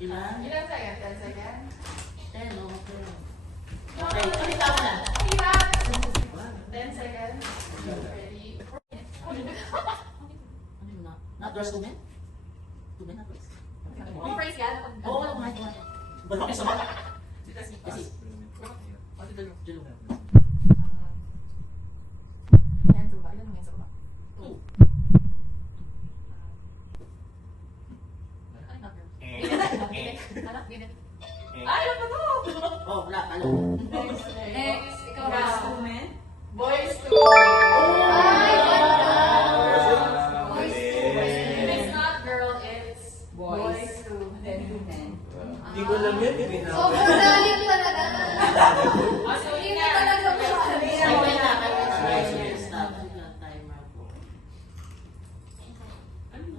Ilan? Ilan second? 10 seconds? 10, okay. Okay, pakita mo na. Ilan? 10 seconds. Ready? Ano yun na? Not dress to men? To men, not dress? May phrase yan? Oo, wala mga ito. Ba't ako sa mga? Kasi. Jelo. Yan sa ba? Ilan mo yan sa ba? 2. Anak, ginit. Ay, alam ko to! Oh, wala, alam. Next, ikaw na. Boys to men? Boys to Ay, ganda! Boys to If it's not girl, it's Boys. to Then to men. Hindi ko alam yun. Hindi na. Sobrang lalim talaga. So, Hindi yun na talaga Ay, wait na, wait na. Stop. Timer po.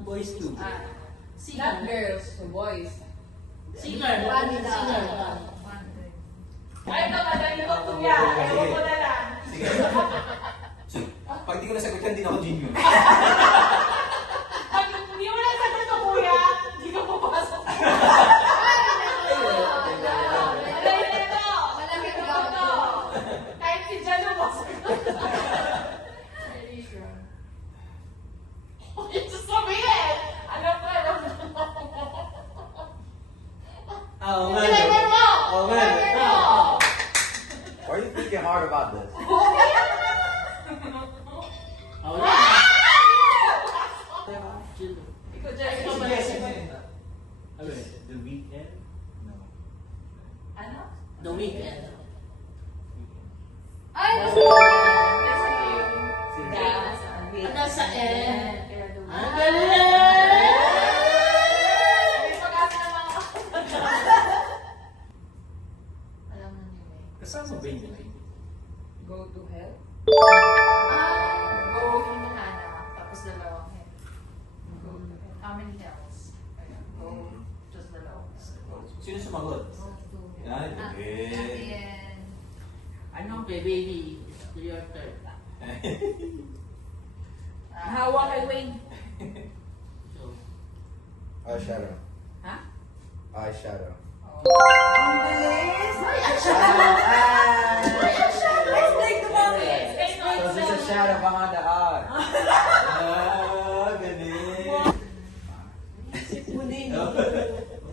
Boys too. Not Singer. girls, to boys. Singer. Bani na. Singer. Ay, ito, madali ko kuya. Ewan ko na lang. Sige. Pag di ko nasagot yan, di na ako junior. Pag hindi mo lang sagot ko kuya, hindi ka papasok. Madali na ito. Malaki Ito daw. to. Kahit si Jan lumasok. Ready, go. Ito sabihin. Alam ko, alam ko. Oo nga. Timer mo! Oo nga. Timer mo! Why are you thinking hard about this? Oh, wala. Jelo. Ikaw, Jan, ikaw ba? Ano eh? The weekend? No. Ano? The Weeknd. Ay, Next game. Sige. Ano sa end? Kaya the Ang week. galing! May pag-asa naman ako. Alam na niyo eh. Kasama ba yun? Go to hell? Go yung hinahanap, tapos dalawang head. Go to head. How many hells? Ayan, go, just dalawang. Sino sumagot? Go to Yan. head. Okay. Ayan. Ano, baby? It's your turn. Hawa kay Wayne. So, Eyeshadow. Ha? Eyeshadow. Ang bilis! Let's take the moment! Stay So on there's a shadow behind the eye. Ah, galing.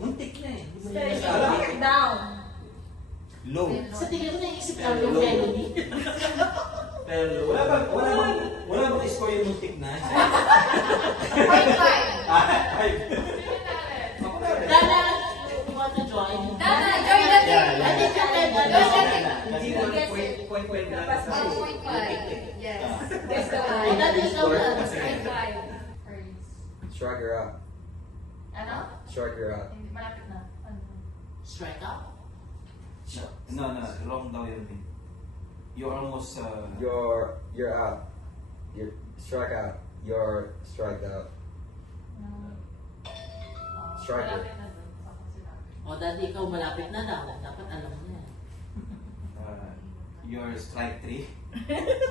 muntik na eh. Lock it down. Low. Sa tingin mo naisip lang yung melody. Pero wala bang score yung muntik na? 5-5. Ay. Sino natin? Ako na rin. Dana, you want to join? Dana, join the team. I think you can Join the team. Kasi point lang. 1.5. Yes. That's the Ay, one. that is so good. 5. Freeze. Strike her out. Ano? Strike her out. Hindi, malapit na. Ano? Strike out? No, wrong daw yun. You're almost, You're out. You're strike out. You're strike out. Striker. Malapit na dun. Ako sinabi. O, dati ikaw malapit na daw. Dapat alam mo na. your strike 3.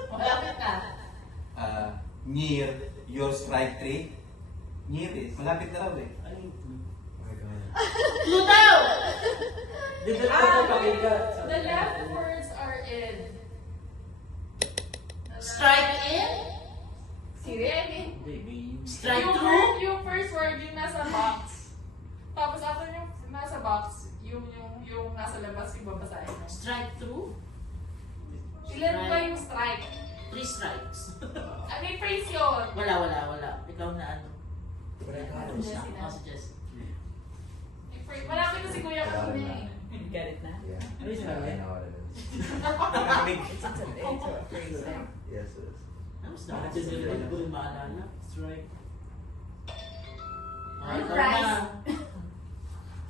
Malapit na. Near your strike 3. Near is, malapit na raw eh. Oh my god. Clue daw! The left words are in. Strike in? Strike Yung through? yung first word yung nasa box. Tapos after yung nasa box, yung nasa labas yung babasahin mo. Strike through? Ilan ba yung strike? 3 strikes. Ano yung phrase yun? Wala. Ikaw na ano? Suggest na. Suggest. Yung phrase. Malapit na si Kuya kanina eh. You get it na? Yeah. I know what it is. It's a phrase now. Yes, it is. Tapos na. Hindi ko yung maalala. Strike. Ay, ikaw Prize. na.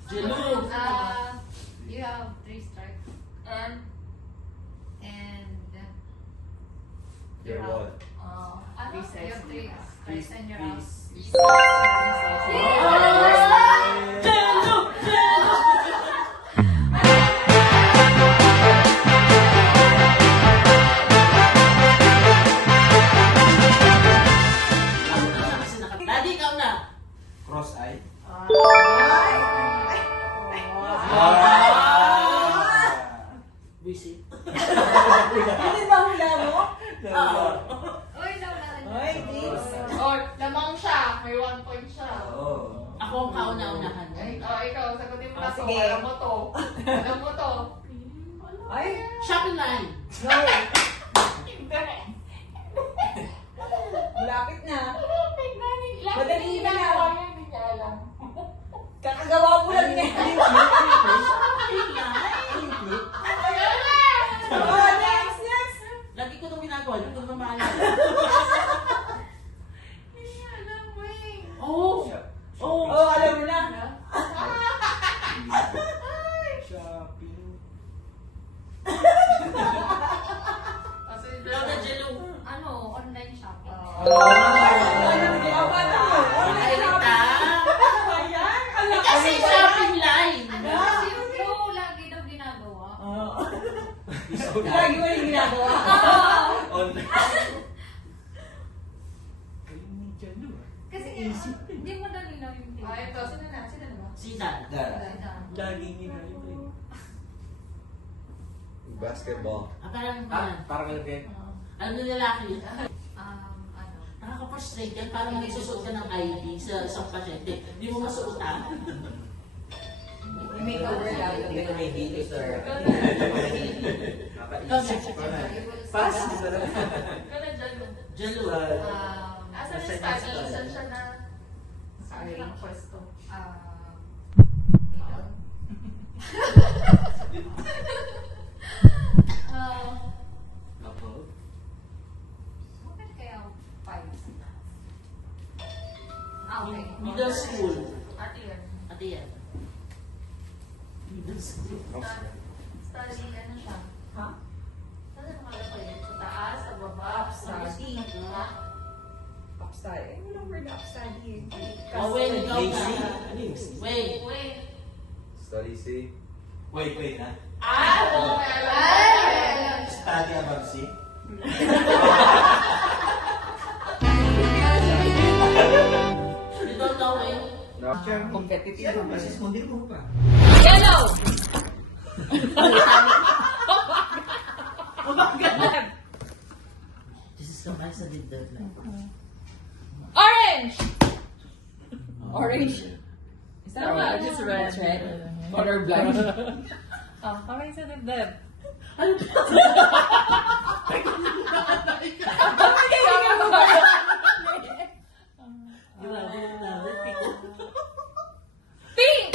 Jelo. You have 3 strikes. And, And You're what? ano? you have 3 strikes and you're out. Jelo! Daddy, ikaw na. Cross eye. Ay! Visit. Hindi ba hula mo? Oo. Uy, nawala na. Ay, James. Oh, lamang siya. May 1 point siya. Oo. Ako ang kauna-unahan. Ikaw, sagutin mo na to. Sige. Alam mo to. Alam mo to. Ay, Shopping line. no. Malapit na. Madali na. Hindi niya alam. Kakagawa mo lang niya. Shopping line. Oh, next, next. Lagi ko itong ginagawa. Hindi ko naman maalala. Hindi niya alam, wait. Oh. Oh. Oh, alam mo na. Shopping. Kasi Lola Jello. Ano, online shopping. Ano ginawa na? Ay, Rita. Ano ba yan? Alam ko. Kasi shopping line. Ano kasi yung flow lagi daw ginagawa? Lagi mo yung ginagawa. Online. Kasi hindi mo dali lang yung Ah, ito. Sino na? Sino na ba? Sina. Dara. Lagi ginagawa. Basketball. Parang Parang ganun. ano lalaki. ano? Nakaka-frustrate yan. Parang nagsusuot ka ng ID sa isang pasyente. Hindi mo masuotan. You make a word out of it. Pass. Ikaw na dyan. Jello. Asan yung study? Saan siya na? Saan siya ng pwesto? Bakit kaya 5? Okay. Middle school. Ate yan. Ate yan. Middle school. Study, ano siya? Ha? Saan ang nakalagay? Sa taas, sa baba, sa Study. Upstudy. Eh, walang word upstudy. Oh, wait, ikaw Lazy? na. Wait. Wait. Study C. Wait ha. Oo, Ay! Study above C. You don't know eh. No. Competitive. Basis mo, hindi mo pa. Yellow! This is kamay sa dibdib lang. Orange! Orange. Is that right? Just red. Red. Colorblind. Oh, kamay sa dibdib. Ano ba? Grabe, grabe. Pink!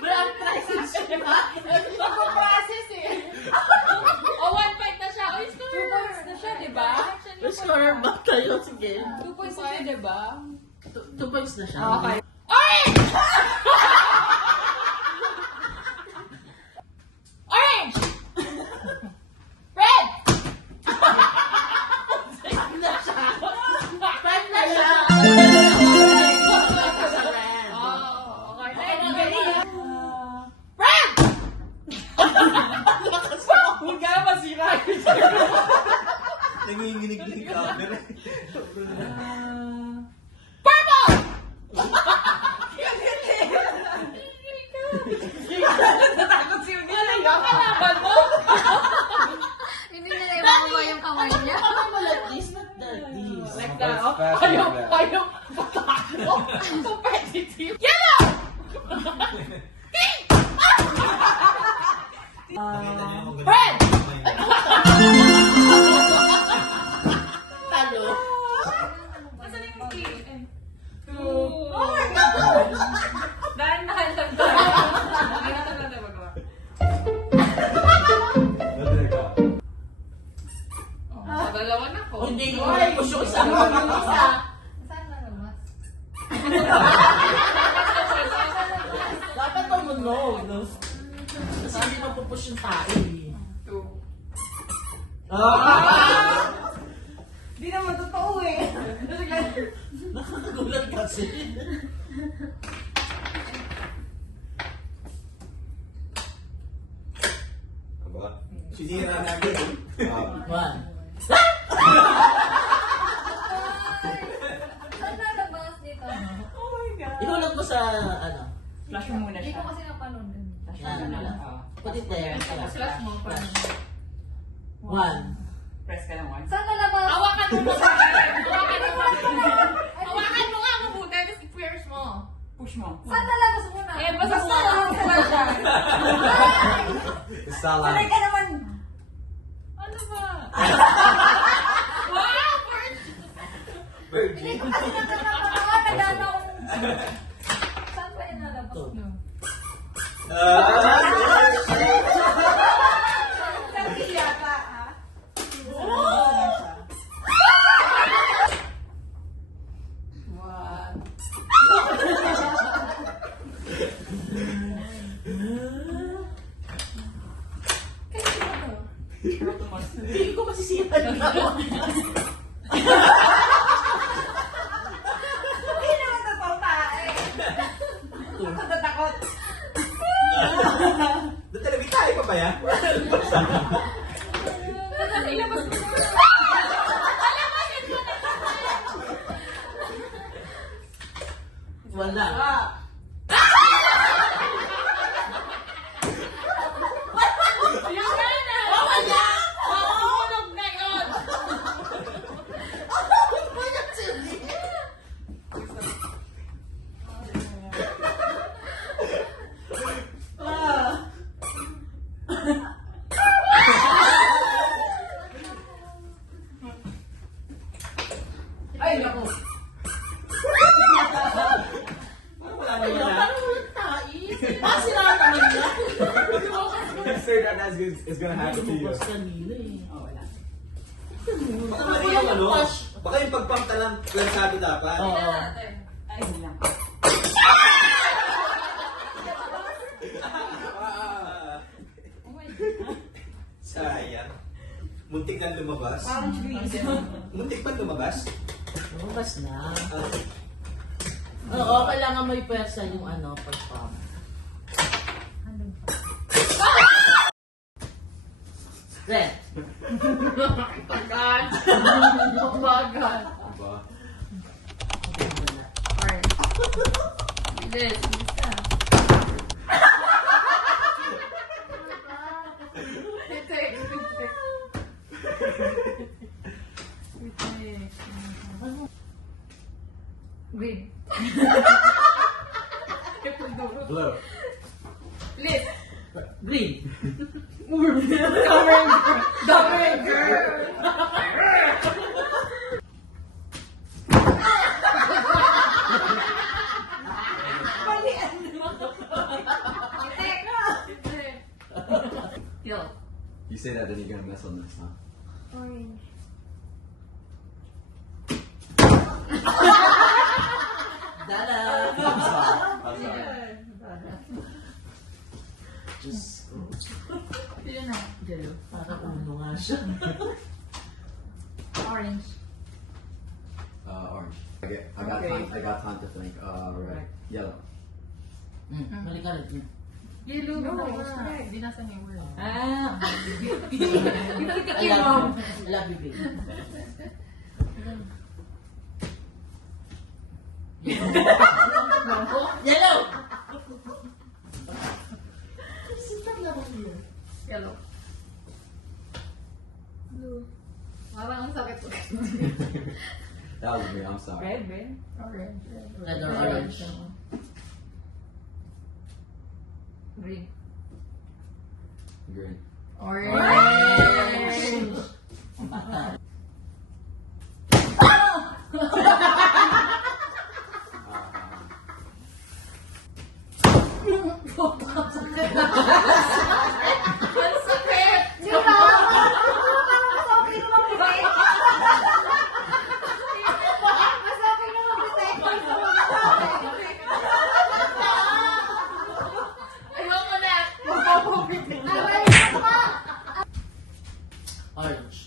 Wala ang crisis siya. Nagpo-process eh. O, 1 point na siya. O, 2 points na siya, di ba? Scorer ba tayo? Sige. 2 points na siya, di ba? 2 points na siya. Okay. Orange! Orange! Red! Five na siya. Five na siya. Oh, okay. Red! Red! Huwag ka na masira. Nanginginig din yung camera. Purple! Natakot si Uni. Ano yung kalaban mo? Hindi nila ibababa yung kamay niya. Ano like this? Not like this. Like that. What's faster than that? Ayaw patakbo. Competitive. Yellow! Red! Talo. Nasaan yung pink? Oh my God! Dahan-dahan lang tayo. Hindi na lang tayo magawa. Sa dalawa na ko. O, hindi ko push yung isa. Isa. Saan na naman? Dapat tumunog. No? Kasi hindi mapupush yung tayo eh. 2. Di naman totoo eh. Nakakagulat kasi. Aba. Sinira natin. One. Ihulog mo sa, ano, Flash mo muna Hindi siya. ko kasi napanood. Flash mo Yan, muna. wala. Oo. Put it there. Slash mo. One. Press ka ng 1. Saan lalabas? Hawakan mo sa akin. Hawakan mo Hawakan mo nga mabuti. Tapos i-pierce mo. Push mo. Saan lalabas muna? Eh, basta sa siya. Salah. Sanay ka naman. Ano ba? Wow! Hindi ko kasi nakakatawa. Nagana akong... Saan ba yung lalabas? Two. Sabi yata, ha? One. Hindi ko masisiyahan na ako. Hindi naman totoo tayo. Ako natatakot. Talaga tayo pa ba yan? Ilabas mo. Wala. Yung na! Wala! Mahulog na yun! Ay, naku. Wala na Ayun, yun. parang walang tais. Sila naman niya. Say that is gonna happen to you. Lumabas kanina eh. Oh, wala. Baka mali yung ano. Baka yung pagpump ka lang sabi dapat. Oo. Ay, hindi lang. Sayang. Muntik na lumabas. Parang grease. Muntik ba lumabas? Lumabas na. Ah, Oo, kailangan may pwersa yung ano, pag-pump. Red. Bagal. Bagal. Diba? Bilis. Bilis na. Pitik. Pitik. Pitik. Green. Blue. Lit. Green. Double girl. Pitik. Yo. You say that, then you're gonna mess on this, huh? Orange. Dala. I'm sorry. Diyos ko. Sino na? Jalo, parang ulo nga siya. Orange. Orange. Okay. I got time to think. Red. Yellow. Mali ka rin. Yellow. No, No, it's red. binasa niya yung word. Ah. Binalikat I yung love mom. you. I love you, baby. Yellow! Yellow. Blue. Parang ang sakit ko. That was me. I'm sorry. Red, red. Orange. Red or orange? Green. Green. Orange. Ang bata. Ang sakit! Di ba? Mas okay naman pitik. Mas okay naman pitik. Ayoko na! Aray ko pa. Orange.